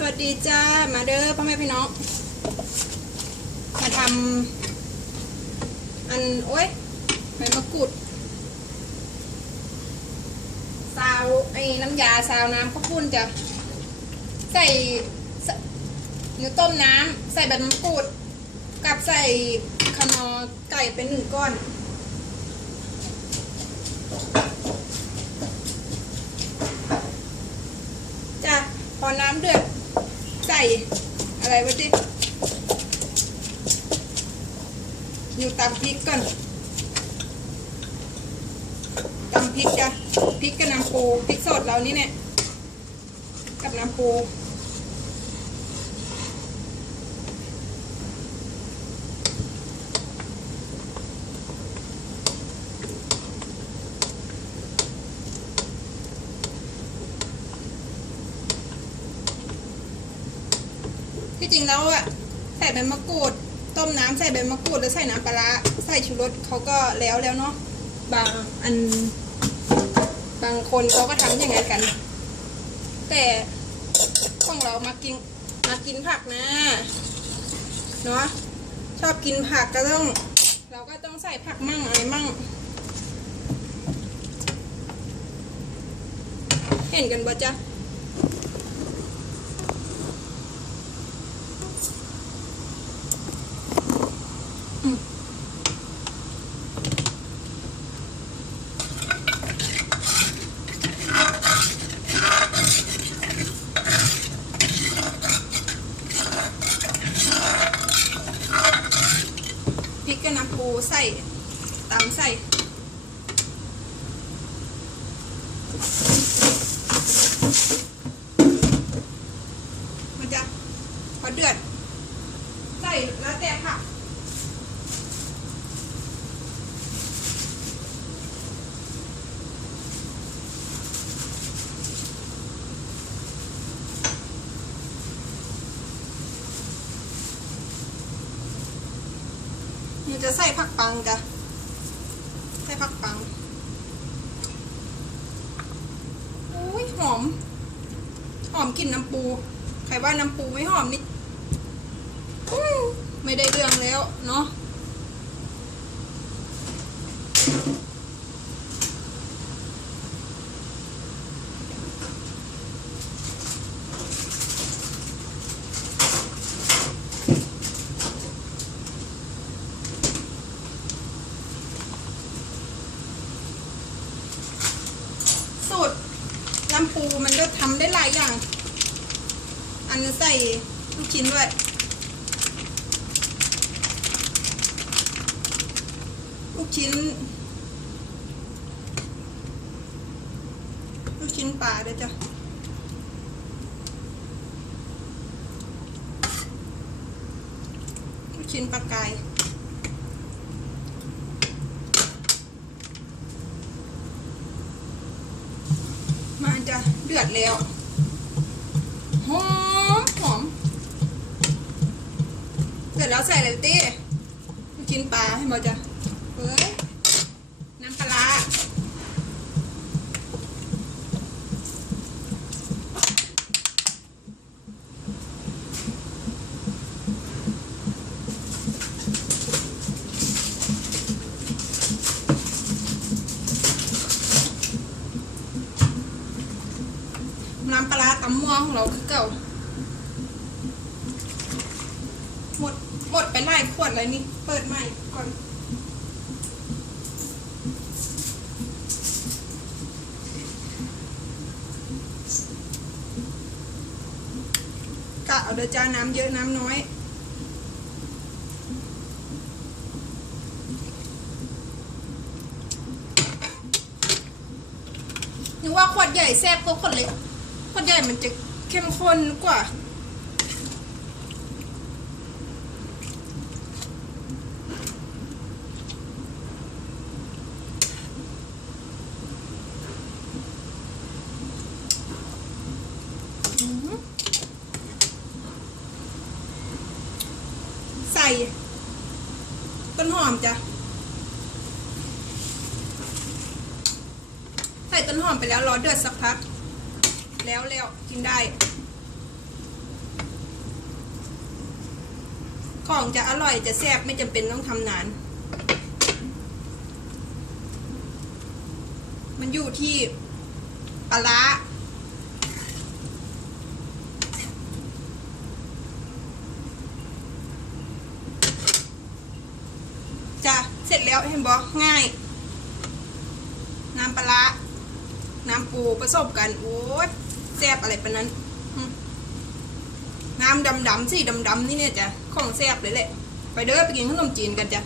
สวัสดีจ้า มาเด้อพ่อแม่พี่น้อง มาทำอัน โอ้ยใบมะกรูดซาวไอ้น้ำยาซาวน้ำข้าวปุ้นจ้ะใส่ใสเนื้อต้มน้ำใส่ใบมะกรูด กับใส่ขนอไก่เป็นหนึ่งก้อนจ้ะพอน้ำเดือด ส่อะไรวะจิอยู่ตำพริกก่อนตำพริกจ้ะพริกกับน้ำปูพริกสดเรานี่เนี่ยกับน้ำปู ที่จริงแล้วอะใส่ใบมะกรูด ต้มน้ำใส่ใบมะกรูดแล้วใส่น้ำปลาร้าใส่ชูรสเขาก็แล้วแล้วเนาะบางอัน บางคนเขาก็ทำอย่างไงกัน แต่ของเรามากินมากินผักนะเนาะชอบกินผักก็ต้อง เราก็ต้องใส่ผักมั่งอะไรมั่ง เห็นกันบ่จ๊ะ พริกกับน้ำปูใส่ตำใส่มันจะพอเดือด ใส่แล้วแต่ผักมัน จะใส่ผักปังจ้ะใส่ผักปังอุ้ยหอม หอมกลิ่นน้ำปูใครว่าน้ำปูไม่หอมนิดไม่ได้เรื่องแล้วเนาะ สูตรน้ำปูมันก็ทำได้หลายอย่าง อันนี้ใส่ลูกชิ้นด้วย ลูกชิ้น ลูกชิ้นปลาด้วยจ้ะลูกชิ้นปลากายมาจะเดือดแล้ว หอมหอมเสร็ จแล้วใส่อะไรตีลูกชิ้นปลาให้หมดจ้ะเฮ้ย น้ำปลาน้ำปลาร้าตำม่วงของเราคือเก่าหมด หมดไปหลายขวดเลยนี่ เปิดใหม่ก่อนกะเอาเดอจ้าน้ำเยอะน้ำน้อยนึกว่าขวดใหญ่แซ่บกว่าขวดเล็กขวดใหญ่มันจะเข้มข้นกว่า ใส่ ต้นหอมจ้ะ ใส่ต้นหอมไปแล้วรอเดือดสักพัก แล้วแล้วกินได้ ของจะอร่อยจะแซ่บไม่จำเป็นต้องทำนาน มันอยู่ที่ปลา เสร็จแล้วเห็นบอกง่าย น้ำปลาร้าน้ำปูผสมกันโอ้ยแซ่บอะไรปะนั้น น้ำดำๆสีดำๆนี่เนี่ยจ้ะของแซ่บเลยแหละ ไปเด้อไปกินขนมจีนกันจ้ะ